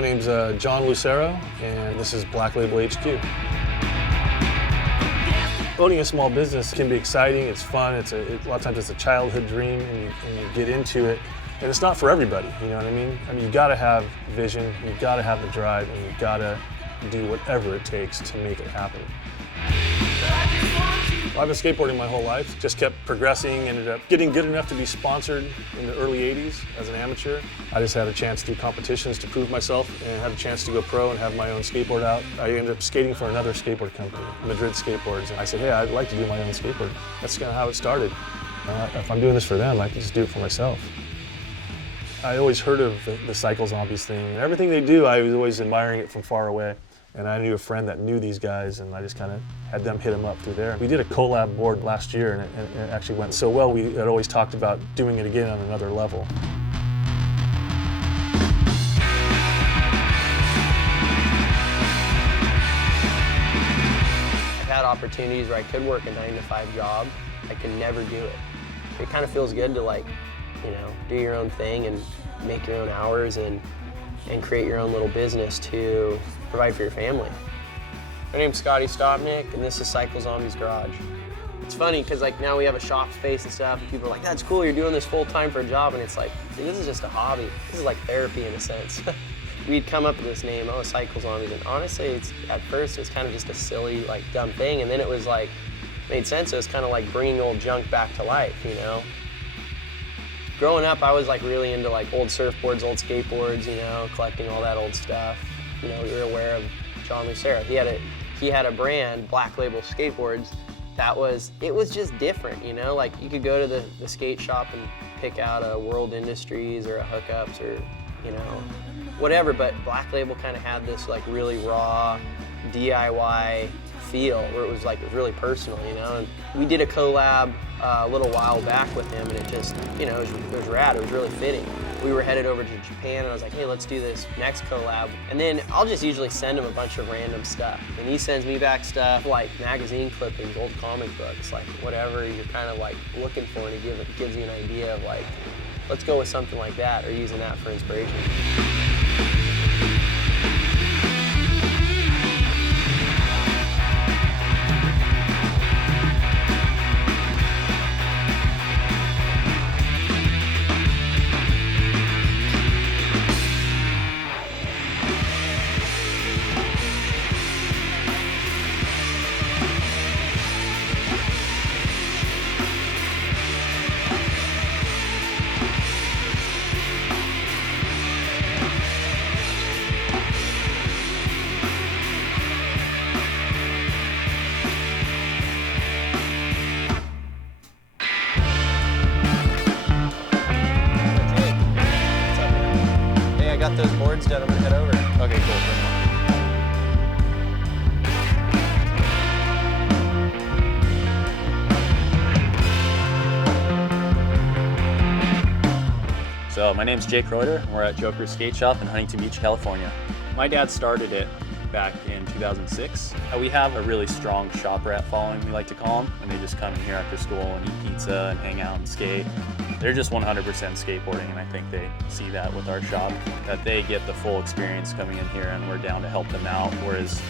My name's John Lucero, and this is Black Label HQ. Owning a small business can be exciting, it's fun, a lot of times it's a childhood dream, and you get into it. And it's not for everybody, you know what I mean? I mean, you gotta have vision, you gotta have the drive, and you gotta do whatever it takes to make it happen. Well, I've been skateboarding my whole life, just kept progressing, ended up getting good enough to be sponsored in the early 80s as an amateur. I just had a chance to do competitions to prove myself and had a chance to go pro and have my own skateboard out. I ended up skating for another skateboard company, Madrid Skateboards, and I said, hey, I'd like to do my own skateboard. That's kind of how it started. If I'm doing this for them, I can just do it for myself. I always heard of the Cycle Zombies thing. Everything they do, I was always admiring it from far away. And I knew a friend that knew these guys, and I just kind of had them hit them up through there. We did a collab board last year, and it actually went so well, we had always talked about doing it again on another level. I've had opportunities where I could work a 9-to-5 job. I could never do it. It kind of feels good to, like, you know, do your own thing and make your own hours and create your own little business to provide for your family. My name's Scotty Stopnick, and this is Cycle Zombies Garage. It's funny because, like, now we have a shop space and stuff, and people are like, that's cool, you're doing this full time for a job, and it's like, dude, this is just a hobby. This is like therapy in a sense. We'd come up with this name, oh, Cycle Zombies, and honestly, at first it was kind of just a silly, like, dumb thing, and then it was like, made sense. It was kind of like bringing old junk back to life, you know? Growing up, I was like really into like old surfboards, old skateboards, you know, collecting all that old stuff. You know, we were aware of John Lucero. He had a brand, Black Label Skateboards, it was just different, you know? Like you could go to the skate shop and pick out a World Industries or a Hookups or, you know, whatever, but Black Label kind of had this like really raw DIY feel where it was really personal, you know? And we did a collab a little while back with him, and it just, you know, it was rad. It was really fitting. We were headed over to Japan, and I was like, hey, let's do this next collab. And then I'll just usually send him a bunch of random stuff. And he sends me back stuff like magazine clippings, old comic books, like whatever you're kind of like looking for, and it gives you an idea of like, let's go with something like that, or using that for inspiration. I got those boards done, I'm gonna head over. Okay, cool, bring them on. So my name's Jake Reuter, and we're at Joker's Skate Shop in Huntington Beach, California. My dad started it back in 2006. We have a really strong shop rat following, we like to call them, and they just come in here after school and eat pizza and hang out and skate. They're just 100% skateboarding, and I think they see that with our shop, that they get the full experience coming in here, and we're down to help them out, whereas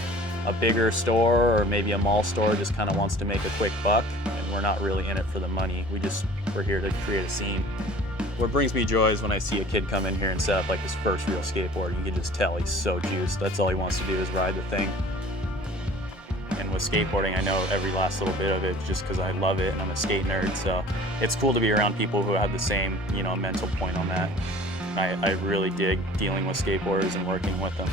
a bigger store or maybe a mall store just kind of wants to make a quick buck, and we're not really in it for the money. We're here to create a scene. What brings me joy is when I see a kid come in here and set up like his first real skateboard. You can just tell he's so juiced. That's all he wants to do is ride the thing. And with skateboarding, I know every last little bit of it just because I love it and I'm a skate nerd. So it's cool to be around people who have the same, you know, mental point on that. I really dig dealing with skateboarders and working with them.